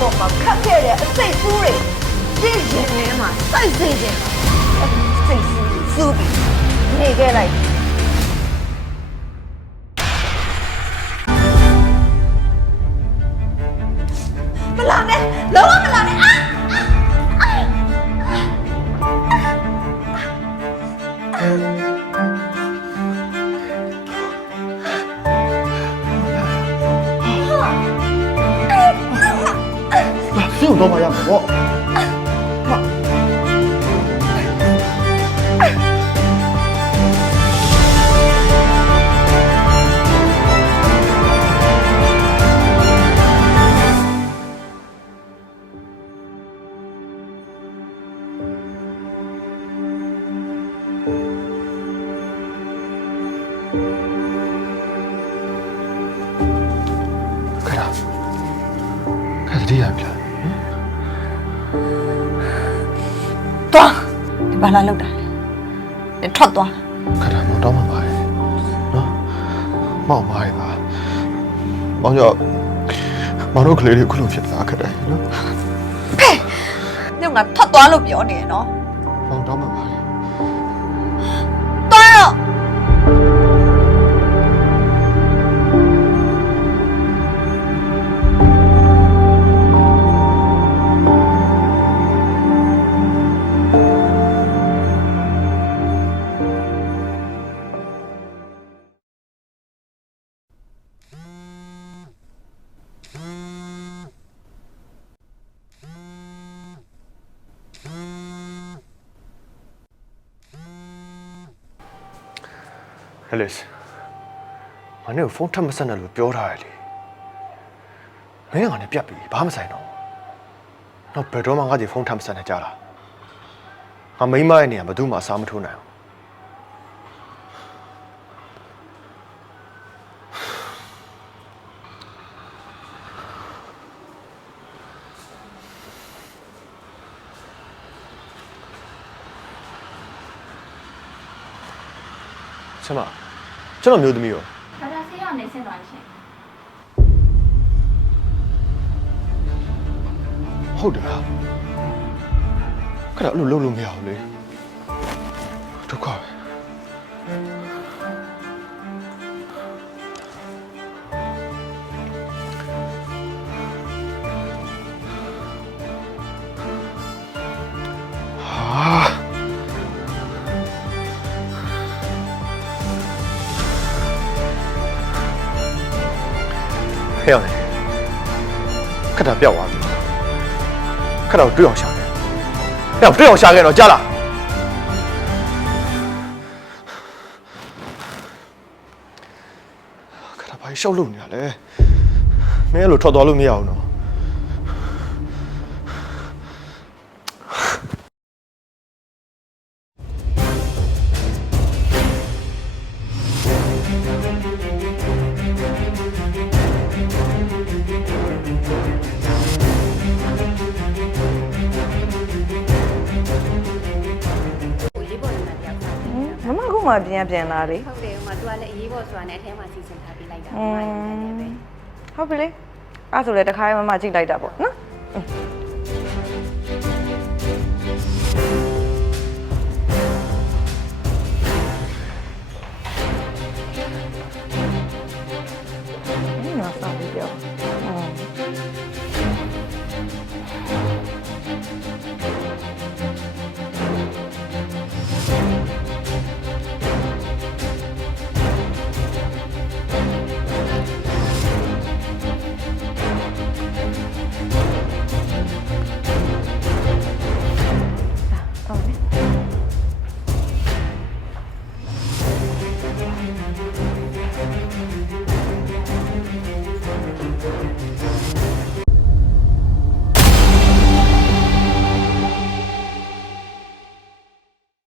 ပေါ်မှာခတ်ခဲ့တဲ့အစိတ်ကူးတွေဒီရင်ထဲမှာစိုက်စေခြင်းအဲ့ဒီစိတ်ကူးတွေစူးပြီးနေခဲ့လိုက် ဆေးရုံတော့မရမှာပေါ့ သွားဒီဘာလာလောက်တာလဲထွက်သွားခရမောင်တော့မပါရဲ့နော်မောင်ပါရဲ့ပါမောင်ရောမောင်တို့ကလေးတွေခုလိုဖြစ်တာခရနော်ညငါထွက်သွားလို့ပြောနေရနော်မောင်တော့မ ဟဲ့လစ်မနေ့ကဖုန်းထပ်မဆက်နဲ့လို့ပြောထားရလေမင်းကငါနဲ့ပြတ်ပြီဘာမှမဆိုင်တော့တော့ဘယ်တော့မှငါ့ဒီဖုန်းထပ်မဆက်နဲ့ကြားလားငါမိန်းမရဲ့နေရာဘယ်သူမှအစားမထိုးနိုင်အော င်ဆမကျွန်တော်မျိုးသမီးရောဘာသာဆေးရောက်နေဆင်းသွားရှင်ဟုတ်တယ်လားခက်တော့အဲ့လိုလုပ်လို့မရဘူးလေဒုက္ခပဲ ဟဲ့ရတယ်ခက်တာပြောက်သွားပြီခက်တော့တွေ့အောင်ရှာခဲ့။ဟဲ့တွေ့အောင်ရှာခဲ့တော့ကြားလား။ခက်တာဘာရှောက်လို့နေရလဲ။မင်းအဲ့လိုထွက်သွားလို့မရအောင်နော် မမကမှပြန်ပြန်လာလေဟုတ်တယ်ဟိုမှာသူကလည်းအရေးပေါ်ဆိုတာနဲ့အထဲမှာစီစဉ်ထားပေးလိုက်တာอืဟိုမှာနေတယ်ပဲมဟုတ်ပြီလေအဲ့ဆိုလေတခါမမကြည့်လိုက်တာပေါ့နော်